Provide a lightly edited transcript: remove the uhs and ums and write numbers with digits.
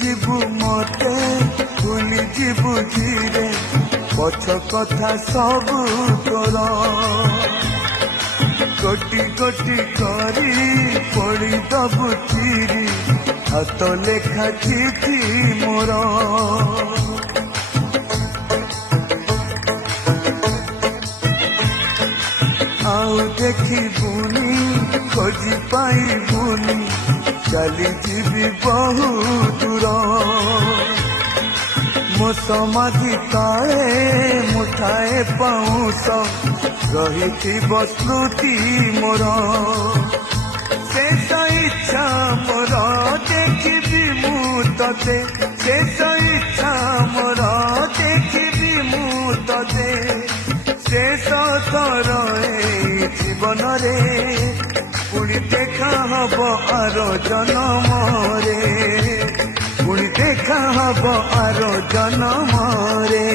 ଯିବୁ ମତେ ଭୁଲି ଯିବୁ ଧୀରେ ପଛ କଥା ସବୁ ତୋର ଗୋଟି ଗୋଟି କରି ପଡ଼ିଦବୁ ଚିରି ହାତ ଲେଖା ଚିଠି ମୋର ଆଉ ଦେଖିବୁନି ଖୋଜି ପାଇବୁନି ଚାଲିଯିବି ବହୁ ଦୂର ମୋ ସମାଧି ତଳେ ମୁଠାଏ ପାଉଁଶ ରହିଥିବ ସ୍ମୃତି ମୋର ଶେଷ ଇଚ୍ଛା ମୋର ଦେଖିବି ମୁଁ ତତେ ଶେଷ ଇଚ୍ଛା ମୋର ଦେଖିବି ମୁଁ ତତେ ଶେଷ ଥର ଏଇ ଜୀବନରେ ପୁଣି ଦେଖା ହବ ଆର ଜନମରେ ପୁଣି ଦେଖା ହବ ଆର ଜନମରେ।